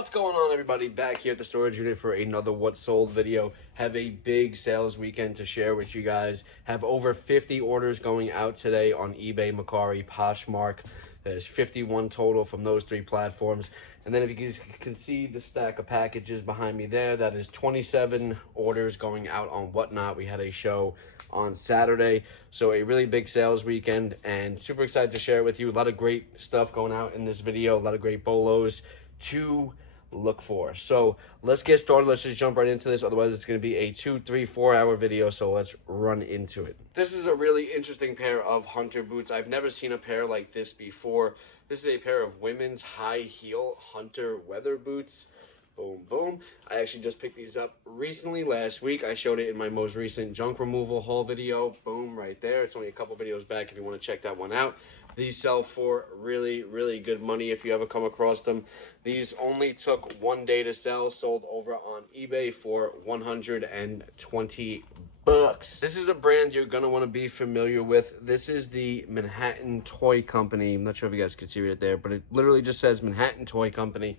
What's going on, everybody? Back here at the storage unit for another What Sold video. Have a big sales weekend to share with you guys. Have over 50 orders going out today on eBay, Mercari, Poshmark. There's 51 total from those three platforms. And then if you guys can see the stack of packages behind me there, that is 27 orders going out on Whatnot. We had a show on Saturday, so a really big sales weekend and super excited to share it with you. A lot of great stuff going out in this video, a lot of great bolos to look for. So let's get started. Let's just jump right into this. Otherwise it's going to be a 2, 3, 4 hour video, so let's run into it. This is a really interesting pair of hunter boots. I've never seen a pair like this before. This is a pair of women's high heel hunter weather boots. Boom, boom. I actually just picked these up recently last week. I showed it in my most recent junk removal haul video. Boom, right there. It's only a couple videos back if you want to check that one out. These sell for really, really good money if you ever come across them. These only took 1 day to sell, sold over on eBay for 120 bucks. This is a brand you're going to want to be familiar with. This is the Manhattan Toy Company. I'm not sure if you guys can see it there, but it literally just says Manhattan Toy Company.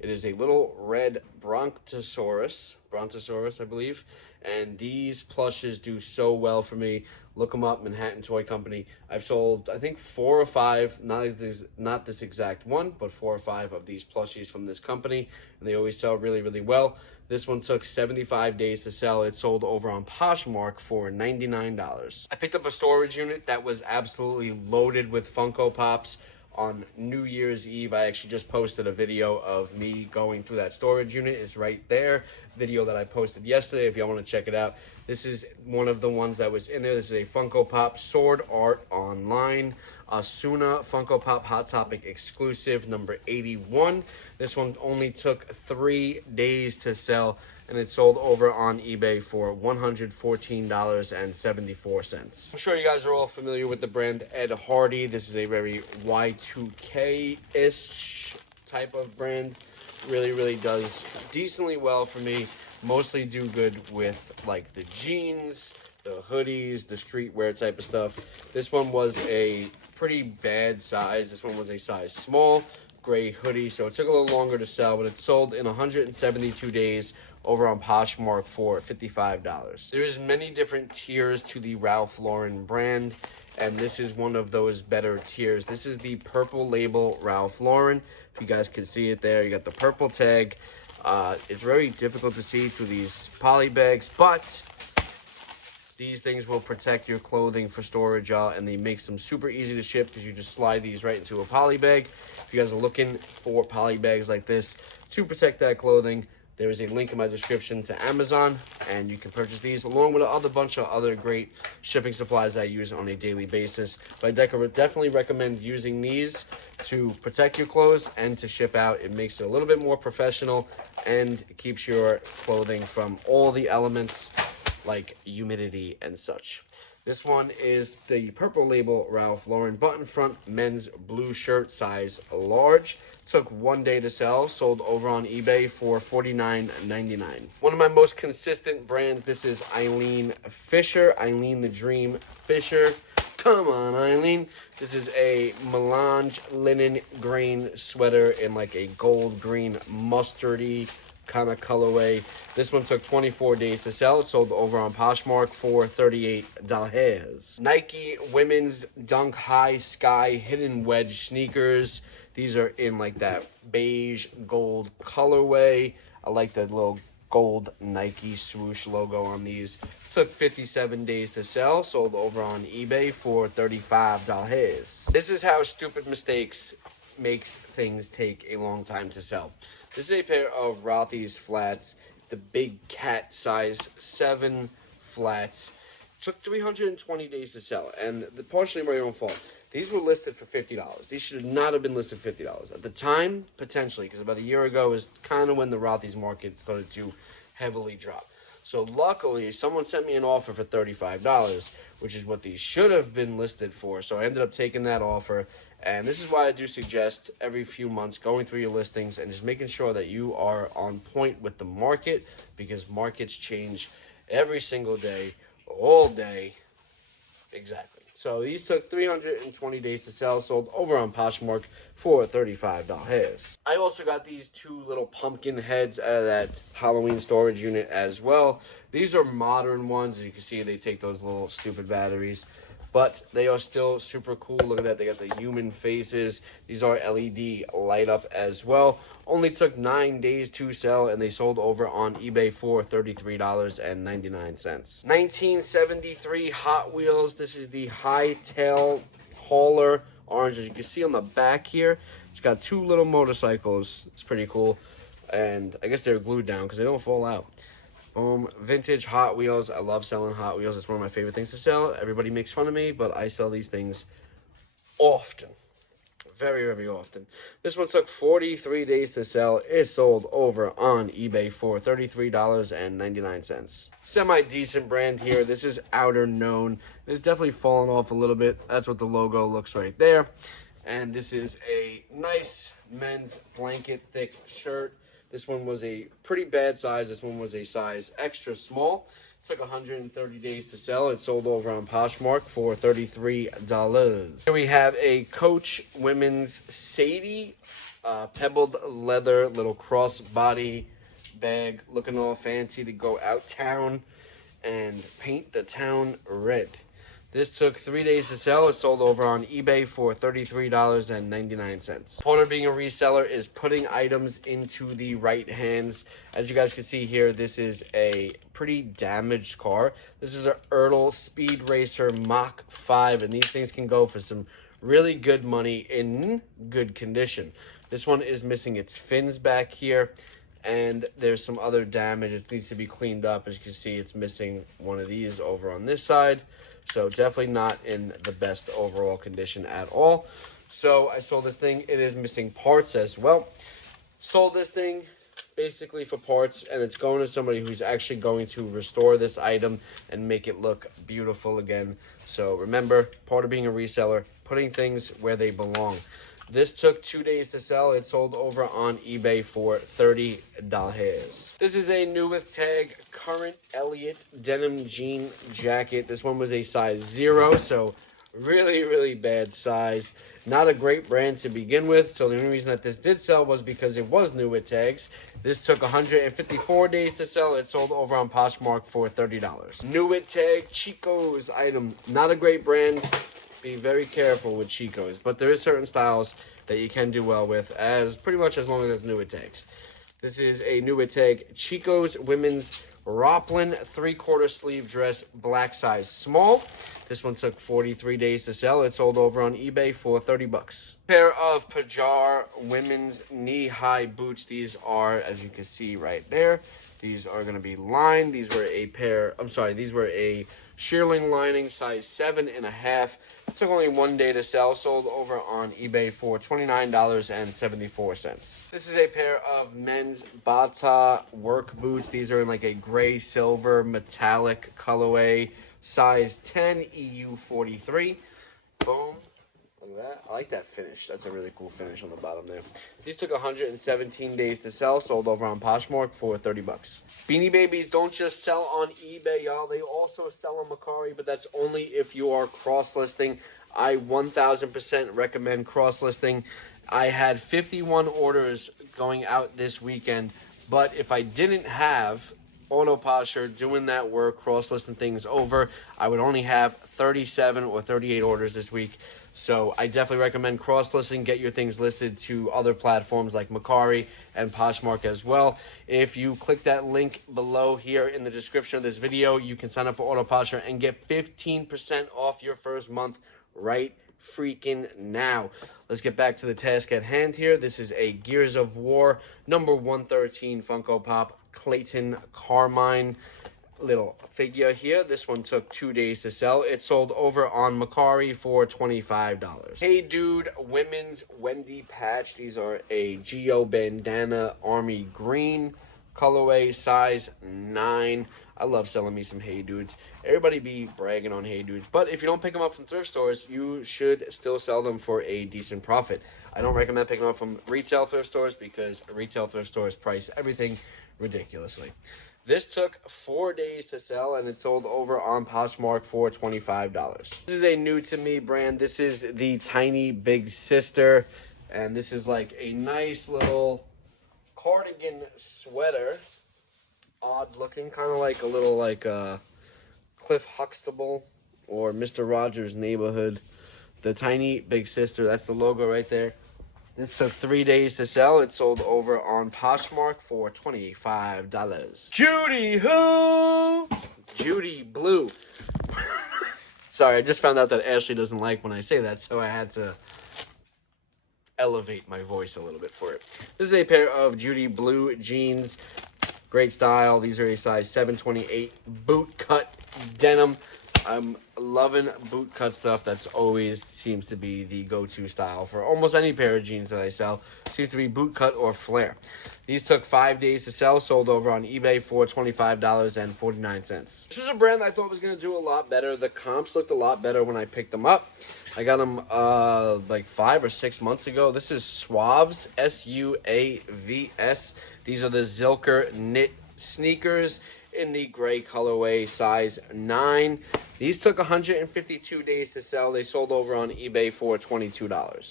It is a little red brontosaurus, I believe. And these plushes do so well for me. Look them up, Manhattan Toy Company. I've sold, I think, 4 or 5, not this exact one, but 4 or 5 of these plushies from this company. And they always sell really, really well. This one took 75 days to sell. It sold over on Poshmark for $99. I picked up a storage unit that was absolutely loaded with Funko Pops. On New Year's Eve, I actually just posted a video of me going through that storage unit. It's right there. Video that I posted yesterday if y'all want to check it out. This is one of the ones that was in there. This is a Funko Pop Sword Art Online Asuna Funko Pop Hot Topic exclusive number 81. This one only took 3 days to sell, and it sold over on eBay for $114.74. I'm sure you guys are all familiar with the brand Ed Hardy. This is a very Y2K-ish type of brand. Really, really does decently well for me. Mostly do good with like the jeans, the hoodies, the streetwear type of stuff. This one was a pretty bad size. This one was a size small, gray hoodie, so it took a little longer to sell, but it sold in 172 days over on Poshmark for $55. There's many different tiers to the Ralph Lauren brand, and this is one of those better tiers. This is the purple label Ralph Lauren. If you guys can see it there, you got the purple tag. It's very difficult to see through these poly bags, but these things will protect your clothing for storage, and they make them super easy to ship because you just slide these right into a poly bag. If you guys are looking for poly bags like this to protect that clothing, there is a link in my description to Amazon, and you can purchase these along with a bunch of other great shipping supplies I use on a daily basis. But I definitely recommend using these to protect your clothes and to ship out. It makes it a little bit more professional and keeps your clothing from all the elements like humidity and such. This one is the purple label Ralph Lauren button front men's blue shirt, size large. Took 1 day to sell, sold over on eBay for $49.99. One of my most consistent brands, this is Eileen Fisher, Eileen the Dream Fisher. Come on, Eileen. This is a melange linen grain sweater in like a gold green mustardy kind of colorway. This one took 24 days to sell. It sold over on Poshmark for $38. Nike women's Dunk High Sky hidden wedge sneakers. These are in like that beige gold colorway. I like that little gold Nike swoosh logo on these. It took 57 days to sell. Sold over on eBay for $35. This is how stupid mistakes makes things take a long time to sell. This is a pair of Rothy's flats, the big cat size 7 flats. Took 320 days to sell, and partially by your own fault. These were listed for $50. These should not have been listed for $50. At the time, potentially, because about a year ago is kind of when the Rothy's market started to heavily drop. So luckily, someone sent me an offer for $35, which is what these should have been listed for. So I ended up taking that offer. And this is why I do suggest every few months going through your listings and just making sure that you are on point with the market, because markets change every single day, all day. Exactly. So these took 320 days to sell, sold over on Poshmark for $35. I also got these two little pumpkin heads out of that Halloween storage unit as well. These are modern ones. As you can see, they take those little stupid batteries, but they are still super cool. Look at that. They got the human faces. These are LED light up as well. Only took 9 days to sell, and they sold over on eBay for $33.99. 1973 Hot Wheels. This is the high tail hauler orange. As you can see on the back here, it's got two little motorcycles. It's pretty cool, and I guess they're glued down because they don't fall out. Boom. Vintage Hot Wheels. I love selling Hot Wheels. It's one of my favorite things to sell. Everybody makes fun of me, but I sell these things often. Very, very often. This one took 43 days to sell. It sold over on eBay for $33.99. Semi-decent brand here. This is Outer Known. It's definitely fallen off a little bit. That's what the logo looks right there. And this is a nice men's blanket thick shirt. This one was a pretty bad size. This one was a size extra small. It took 130 days to sell. It sold over on Poshmark for $33. Here we have a Coach women's Sadie pebbled leather little crossbody bag, looking all fancy to go out town and paint the town red. This took 3 days to sell. It sold over on eBay for $33.99. Porter, being a reseller, is putting items into the right hands. As you guys can see here, this is a pretty damaged car. This is a Ertl Speed Racer Mach 5, and these things can go for some really good money in good condition. This one is missing its fins back here, and there's some other damage. It needs to be cleaned up. As you can see, it's missing one of these over on this side. So definitely not in the best overall condition at all. So I sold this thing. It is missing parts as well. Sold this thing basically for parts, and it's going to somebody who's actually going to restore this item and make it look beautiful again. So remember, part of being a reseller, putting things where they belong. This took 2 days to sell. It sold over on eBay for $30. This is a new with tag Current Elliott denim jean jacket. This one was a size 0, so really, really bad size. Not a great brand to begin with, so the only reason that this did sell was because it was new with tags. This took 154 days to sell. It sold over on Poshmark for $30. New with tag Chico's item. Not a great brand. Be very careful with Chico's, but there is certain styles that you can do well with, as pretty much as long as it's new with tags. This is a new with tag Chico's women's Roplin 3/4 sleeve dress, black size small. This one took 43 days to sell. It sold over on eBay for $30. Pair of Pajar women's knee-high boots. These are, as you can see right there, these are going to be lined. These were a shearling lining, size 7.5. It took only 1 day to sell. Sold over on eBay for $29.74. This is a pair of men's Bata work boots. These are in like a gray silver metallic colorway, size 10, EU 43. Boom. Look at that. I like that finish. That's a really cool finish on the bottom there. These took 117 days to sell. Sold over on Poshmark for $30. Beanie Babies don't just sell on eBay, y'all. They also sell on Mercari, but that's only if you are cross-listing. I 1000% recommend cross-listing. I had 51 orders going out this weekend, but if I didn't have Autoposher doing that work, cross-listing things over, I would only have 37 or 38 orders this week. So I definitely recommend cross-listing. Get your things listed to other platforms like Mercari and Poshmark as well. If you click that link below here in the description of this video, you can sign up for Autoposher and get 15% off your first month right freaking now. Let's get back to the task at hand here. This is a Gears of War number 113 Funko Pop Clayton Carmine little figure here. This one took 2 days to sell. It sold over on Mercari for $25. Hey Dude women's Wendy patch. These are a Geo bandana army green colorway, size 9. I love selling me some Hey Dudes. Everybody be bragging on Hey Dudes, but if you don't pick them up from thrift stores, you should still sell them for a decent profit. I don't recommend picking them up from retail thrift stores because retail thrift stores price everything ridiculously. This took 4 days to sell, and it sold over on Poshmark for $25. This is a new to me brand. This is the Tiny Big Sister, and this is like a nice little cardigan sweater. Odd looking, kind of like a little like Cliff Huxtable or Mr. Rogers' Neighborhood. The Tiny Big Sister, that's the logo right there. This took 3 days to sell. It sold over on Poshmark for $25. Judy who? Judy Blue. Sorry, I just found out that Ashley doesn't like when I say that, so I had to elevate my voice a little bit for it. This is a pair of Judy Blue jeans. Great style. These are a size 728 boot cut denim. I'm loving boot cut stuff. That's always seems to be the go-to style for almost any pair of jeans that I sell. Seems to be boot cut or flare. These took 5 days to sell, sold over on eBay for $25.49. This was a brand I thought was going to do a lot better. The comps looked a lot better when I picked them up. I got them like 5 or 6 months ago. This is Suaves, S-U-A-V-S. These are the Zilker knit sneakers in the gray colorway, size 9. These took 152 days to sell. They sold over on eBay for $22.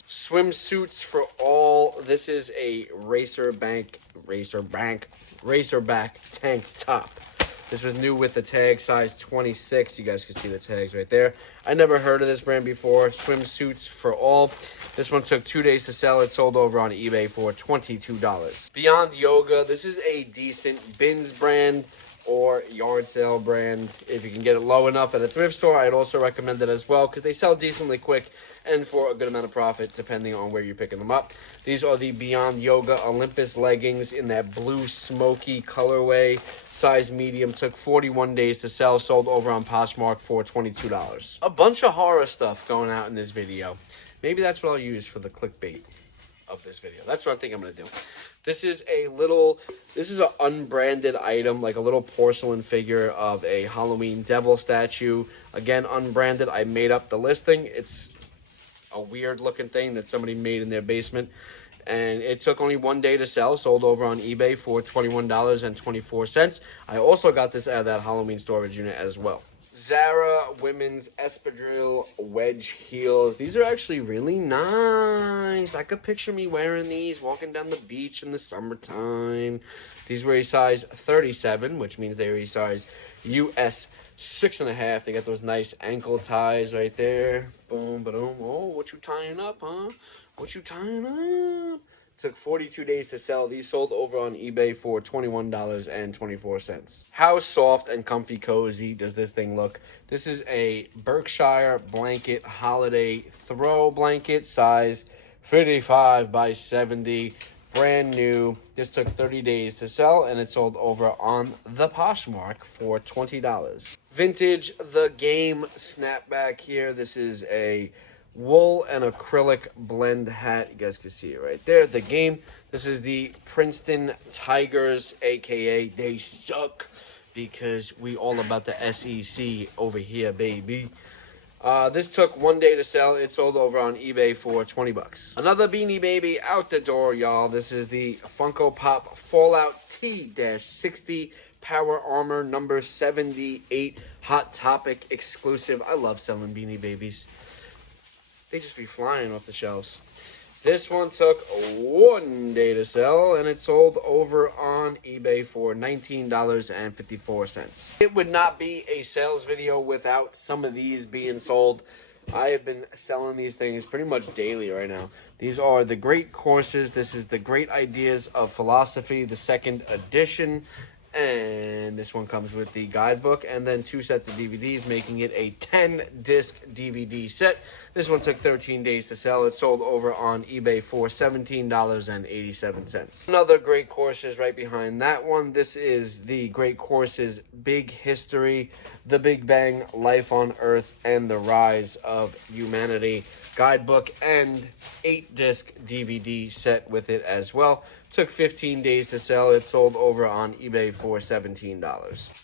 Swimsuits for all. This is a racerback tank top. This was new with the tag, size 26. You guys can see the tags right there. I never heard of this brand before. Swimsuits for all. This one took 2 days to sell. It sold over on eBay for $22. Beyond Yoga. This is a decent bins brand or yard sale brand. If you can get it low enough at a thrift store, I'd also recommend it as well because they sell decently quick and for a good amount of profit depending on where you're picking them up. These are the Beyond Yoga Olympus leggings in that blue smoky colorway. Size medium, took 41 days to sell, sold over on Poshmark for $22. A bunch of horror stuff going out in this video. Maybe that's what I'll use for the clickbait of this video. That's what I think I'm going to do. This is an unbranded item, like a little porcelain figure of a Halloween devil statue. Again, unbranded. I made up the listing. It's a weird looking thing that somebody made in their basement. And it took only 1 day to sell, sold over on eBay for $21.24. I also got this out of that Halloween storage unit as well. Zara women's espadrille wedge heels. These are actually really nice. I could picture me wearing these, walking down the beach in the summertime. These were a size 37, which means they were a size US 6.5. They got those nice ankle ties right there. Boom, boom. Oh, what you tying up, huh? What you tying up? Took 42 days to sell. These sold over on eBay for $21.24. How soft and comfy cozy does this thing look? This is a Berkshire blanket holiday throw blanket, size 55 by 70. Brand new. This took 30 days to sell, and it sold over on the Poshmark for $20. Vintage The Game snapback here. This is a wool and acrylic blend hat. You guys can see it right there. The Game. This is the Princeton Tigers, aka they suck, because we all about the SEC over here, baby. This took 1 day to sell. It sold over on eBay for $20. Another Beanie Baby out the door, y'all. This is the Funko Pop Fallout T-60 Power Armor number 78 Hot Topic exclusive. I love selling Beanie Babies. They just be flying off the shelves. This one took 1 day to sell, and it sold over on eBay for $19.54. It would not be a sales video without some of these being sold. I have been selling these things pretty much daily right now. These are the Great Courses. This is the Great Ideas of Philosophy, the 2nd edition. And this one comes with the guidebook and then 2 sets of DVDs, making it a 10-disc DVD set. This one took 13 days to sell. It sold over on eBay for $17.87. Another Great Courses right behind that one. This is the Great Courses Big History, The Big Bang, Life on Earth, and the Rise of Humanity guidebook and 8-disc DVD set with it as well. Took 15 days to sell. It sold over on eBay for $17.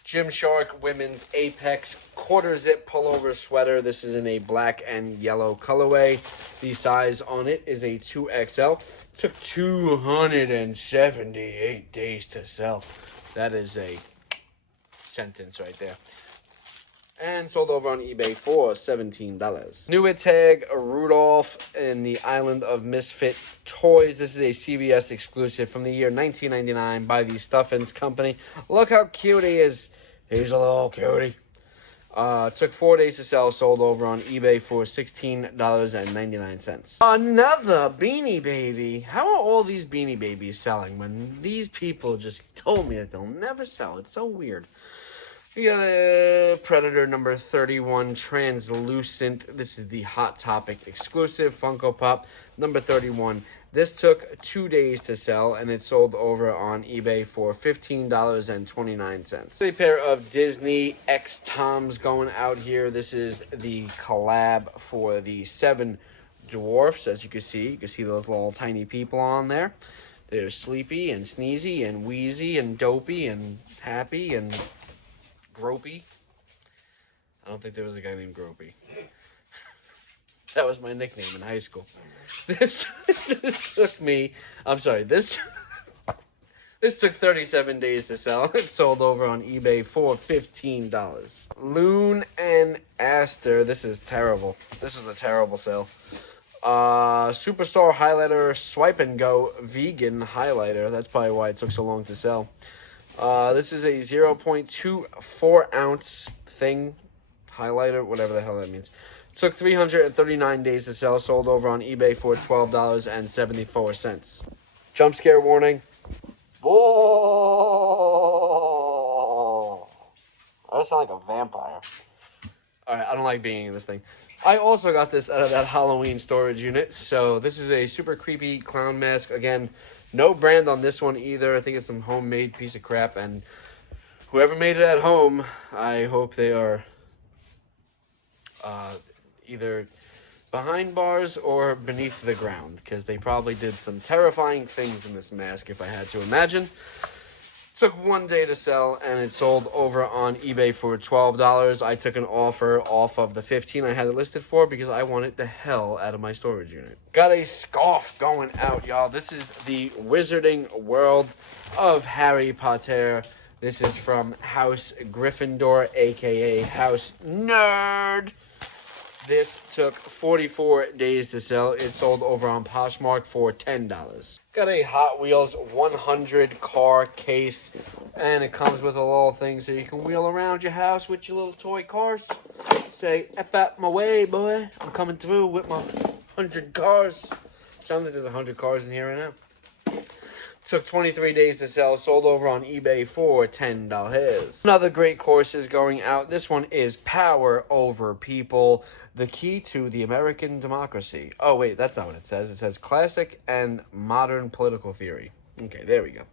Gymshark Women's Apex quarter zip pullover sweater. This is in a black and yellow yellow colorway. The size on it is a 2XL. Took 278 days to sell. That is a sentence right there. And sold over on eBay for $17. New tag Rudolph in the Island of Misfit Toys. This is a CVS exclusive from the year 1999 by the Stuffins Company. Look how cute he is. He's a little cutie. Took 4 days to sell. Sold over on eBay for $16.99. Another Beanie Baby. How are all these Beanie Babies selling when these people just told me that they'll never sell? It's so weird. We got a Predator number 31 translucent. This is the Hot Topic exclusive Funko Pop number 31. This took 2 days to sell, and it sold over on eBay for $15.29. A pair of Disney X Toms going out here. This is the collab for the 7 dwarfs. As you can see those little tiny people on there. They're sleepy and sneezy and wheezy and dopey and happy and Gropey. I don't think there was a guy named Gropey. That was my nickname in high school. This took me, I'm sorry, this took 37 days to sell. It sold over on eBay for $15. Loon and Aster. This is terrible. This is a terrible sale. Superstar highlighter, swipe and go vegan highlighter. That's probably why it took so long to sell. This is a 0.24 ounce thing, highlighter, whatever the hell that means. Took 339 days to sell. Sold over on eBay for $12.74. Jump scare warning. Whoa! I sound like a vampire. Alright, I don't like being in this thing. I also got this out of that Halloween storage unit. So this is a super creepy clown mask. Again, no brand on this one either. I think it's some homemade piece of crap. And whoever made it at home, I hope they are either behind bars or beneath the ground, because they probably did some terrifying things in this mask, if I had to imagine. Took 1 day to sell, and it sold over on eBay for $12. I took an offer off of the $15 I had it listed for because I wanted the hell out of my storage unit. Got a scarf going out, y'all. This is the Wizarding World of Harry Potter. This is from House Gryffindor, aka House Nerd. This took 44 days to sell. It sold over on Poshmark for $10. Got a Hot Wheels 100 car case, and it comes with a little thing so you can wheel around your house with your little toy cars. Say, F out my way, boy. I'm coming through with my 100 cars. Sounds like there's 100 cars in here right now. Took 23 days to sell. Sold over on eBay for $10. Another great course is going out. This one is Power Over People. The key to the American democracy. Oh, wait, that's not what it says. It says classic and modern political theory. Okay, there we go.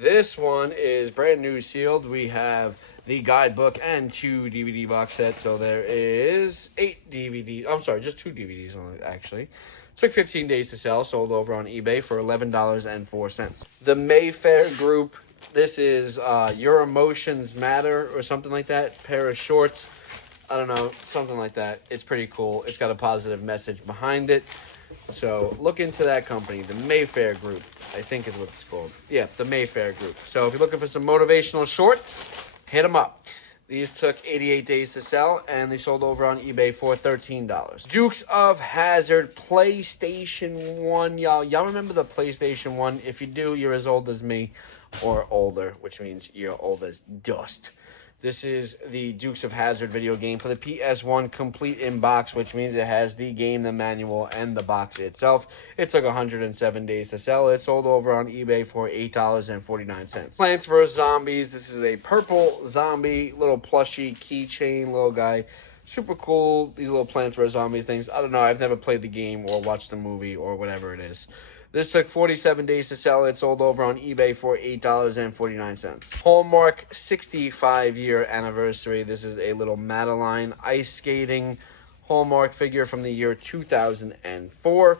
This one is brand new sealed. We have the guidebook and 2 DVD box sets. So there is 8 DVDs. I'm sorry, just 2 DVDs on it, actually. Took 15 days to sell. Sold over on eBay for $11.04. The Mayfair Group. This is Your Emotions Matter or something like that. Pair of shorts. I don't know, something like that. It's pretty cool. It's got a positive message behind it. So look into that company, the Mayfair Group. I think is what it's called. Yeah, the Mayfair Group. So if you're looking for some motivational shorts, hit them up. These took 88 days to sell, and they sold over on eBay for $13. Dukes of Hazzard PlayStation 1. Y'all remember the PlayStation 1? If you do, you're as old as me or older, which means you're old as dust. This is the Dukes of Hazzard video game for the PS1 complete in box, which means it has the game, the manual, and the box itself. It took 107 days to sell. It sold over on eBay for $8.49. Plants vs. Zombies. This is a purple zombie, little plushie keychain, little guy. Super cool, these little Plants vs. Zombies things. I don't know, I've never played the game or watched the movie or whatever it is. This took 47 days to sell. It sold over on eBay for $8.49. Hallmark 65-year anniversary. This is a little Madeline ice skating Hallmark figure from the year 2004.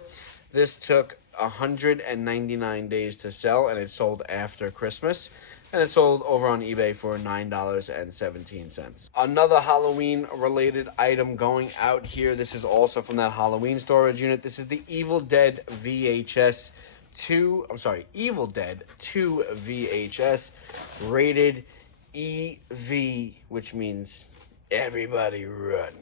This took 199 days to sell, and it sold after Christmas. and it sold over on eBay for $9.17. Another Halloween related item going out here. This is also from that Halloween storage unit. This is the Evil Dead 2 VHS rated EV, which means everybody run.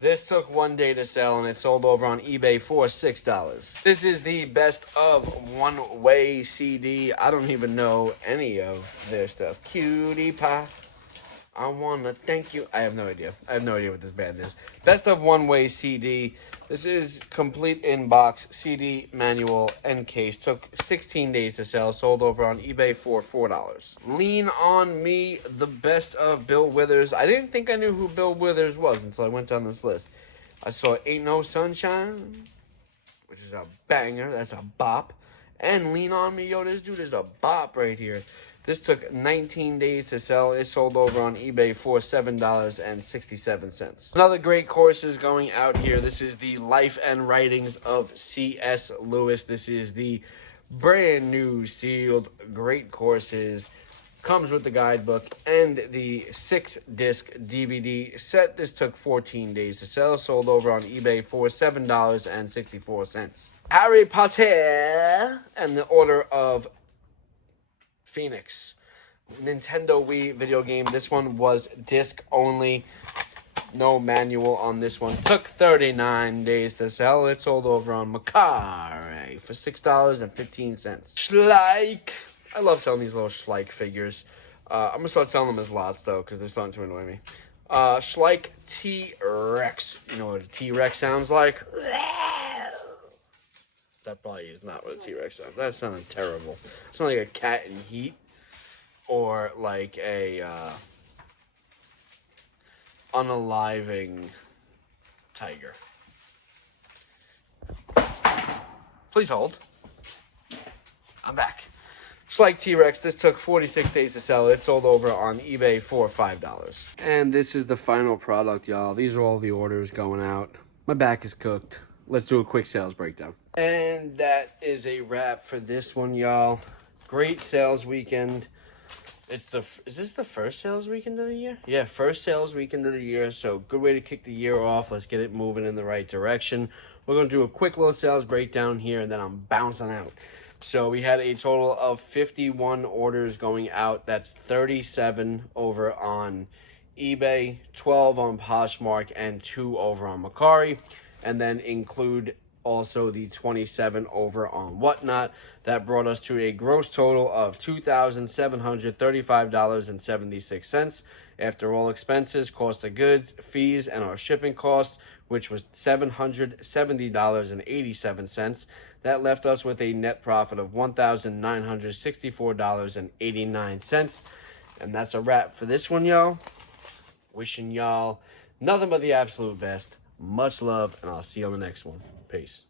This took 1 day to sell, and it sold over on eBay for $6. This is the best of one-way CD. I don't even know any of their stuff. Cutie Pie, I wanna thank you. I have no idea. I have no idea what this band is. Best of one-way CD. This is complete in-box CD, manual, and case. Took 16 days to sell. Sold over on eBay for $4. Lean on Me, the best of Bill Withers. I didn't think I knew who Bill Withers was until I went down this list. I saw Ain't No Sunshine, which is a banger. That's a bop. And Lean On Me, yo, this dude is a bop right here. This took 19 days to sell. It sold over on eBay for $7.67. Another great course is going out here. This is the Life and Writings of C.S. Lewis. This is the brand new sealed great courses. Comes with the guidebook and the 6-disc DVD set. This took 14 days to sell. Sold over on eBay for $7.64. Harry Potter and the Order of Phoenix. Nintendo Wii video game. This one was disc only. No manual on this one. Took 39 days to sell. It sold over on Mercari for $6.15. Schleich. I love selling these little Schleich figures. I'm going to start selling them as lots, though, because they're starting to annoy me. Schleich T-Rex. You know what a T-Rex sounds like? That probably is not what a T-Rex sounds. That sounded terrible. It sounded like a cat in heat. Or like a unaliving tiger. Please hold. I'm back. Just like T-Rex, this took 46 days to sell. It sold over on eBay for $5. And this is the final product, y'all. These are all the orders going out. My back is cooked. Let's do a quick sales breakdown. And that is a wrap for this one, y'all. Great sales weekend. Is this the first sales weekend of the year? Yeah, first sales weekend of the year. So good way to kick the year off. Let's get it moving in the right direction. We're going to do a quick little sales breakdown here, and then I'm bouncing out. So we had a total of 51 orders going out. That's 37 over on eBay, 12 on Poshmark, and 2 over on Mercari. And then include also the 27 over on Whatnot. That brought us to a gross total of $2,735.76 after all expenses, cost of goods, fees, and our shipping costs, which was $770.87. That left us with a net profit of $1,964.89. And that's a wrap for this one, y'all. Wishing y'all nothing but the absolute best. Much love, and I'll see you on the next one. Peace.